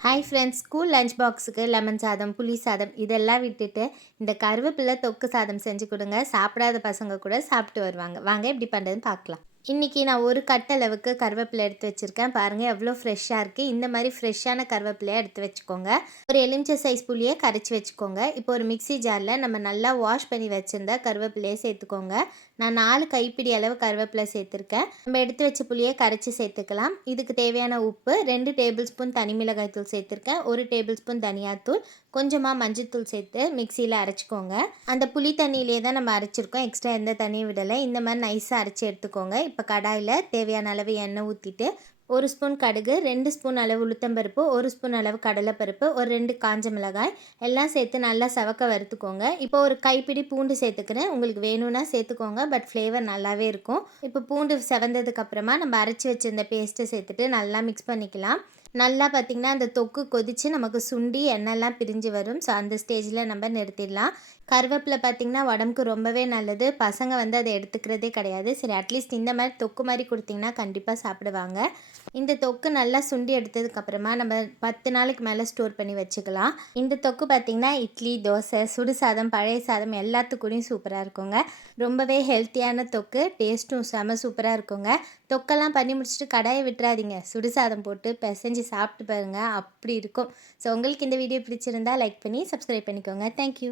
Hi friends school lunch பாக்ஸுக்கு lemon சாதம் புளி சாதம் இதெல்லாம் விட்டுட்டு இந்த கருவேப்பிலை தொக்கு சாதம் செஞ்சு கொடுங்க. சாப்பிடாத பசங்க கூட சாப்பிட்டு வருவாங்க. வாங்க எப்படி பண்ணுறதுன்னு பார்க்கலாம். இன்றைக்கி நான் ஒரு கட்டளவுக்கு கருவேப்பிலை எடுத்து வச்சுருக்கேன். பாருங்கள் எவ்வளோ ஃப்ரெஷ்ஷாக இருக்குது இந்த மாதிரி ஃப்ரெஷ்ஷான கருவேப்பிலையை எடுத்து வச்சுக்கோங்க. ஒரு எலுமிச்சை சைஸ் புளியை கரைச்சி வச்சுக்கோங்க. இப்போ ஒரு மிக்சி ஜாரில் நம்ம நல்லா வாஷ் பண்ணி வச்சுருந்தா கருவேப்பிலையை சேர்த்துக்கோங்க. நான் நாலு கைப்பிடி அளவு கருவேப்பிலை சேர்த்துருக்கேன். நம்ம எடுத்து வச்ச புளியை கரைச்சி சேர்த்துக்கலாம். இதுக்கு தேவையான உப்பு ரெண்டு டேபிள் ஸ்பூன் தனி மிளகாய் தூள் சேர்த்துருக்கேன். ஒரு டேபிள் ஸ்பூன் தனியாத்தூள் கொஞ்சமாக மஞ்சத்தூள் சேர்த்து மிக்சியில் அரைச்சிக்கோங்க. அந்த புளி தண்ணியிலே தான் நம்ம அரைச்சிருக்கோம். எக்ஸ்ட்ரா எந்த தண்ணியும் விடலை. இந்த மாதிரி நைஸாக அரைச்சி எடுத்துக்கோங்க. இப்போ கடாயில் தேவையான அளவு எண்ணெய் ஊற்றிட்டு ஒரு ஸ்பூன் கடுகு ரெண்டு ஸ்பூன் அளவு உளுத்தம்பருப்பு ஒரு ஸ்பூன் அளவு கடலைப்பருப்பு ஒரு ரெண்டு காஞ்ச மிளகாய் எல்லாம் சேர்த்து நல்லா சவக்க வறுத்துக்கோங்க. இப்போ ஒரு கைப்பிடி பூண்டு சேர்த்துக்கிறேன். உங்களுக்கு வேணும்னா சேர்த்துக்கோங்க. பட் ஃப்ளேவர் நல்லாவே இருக்கும். இப்போ பூண்டு செவந்ததுக்கப்புறமா நம்ம அரைச்சி வச்சிருந்த பேஸ்ட்டை சேர்த்துட்டு நல்லா மிக்ஸ் பண்ணிக்கலாம். நல்லா பார்த்திங்கன்னா அந்த தொக்கு கொதித்து நமக்கு சுண்டி எண்ணெய்லாம் பிரிஞ்சு வரும். ஸோ அந்த ஸ்டேஜில் நம்ம நிறுத்திடலாம். கருவேப்பிலை பார்த்திங்கன்னா உடம்புக்கு ரொம்பவே நல்லது. பசங்க வந்து அதை எடுத்துக்கிறதே கிடையாது. சரி அட்லீஸ்ட் இந்த மாதிரி தொக்கு மாதிரி கொடுத்திங்கன்னா கண்டிப்பாக சாப்பிடுவாங்க. இந்த தொக்கு நல்லா சுண்டி எடுத்ததுக்கப்புறமா நம்ம பத்து நாளைக்கு மேலே ஸ்டோர் பண்ணி வச்சுக்கலாம். இந்த தொக்கு பார்த்திங்கன்னா இட்லி தோசை சுடு சாதம் பழைய சாதம் எல்லாத்துக்கூடையும் சூப்பராக இருக்குங்க. ரொம்பவே ஹெல்த்தியான தொக்கு. டேஸ்ட்டும் செம சூப்பராக இருக்குங்க. தொக்கெல்லாம் பண்ணி முடிச்சுட்டு கடாயை விட்டுறாதீங்க. சுடு சாதம் போட்டு பிசைஞ்சு சாப்பிட்டு பாருங்கள் அப்படி இருக்கும். ஸோ உங்களுக்கு இந்த வீடியோ பிடிச்சிருந்தா லைக் பண்ணி சப்ஸ்கிரைப் பண்ணிக்கோங்க. தேங்க்யூ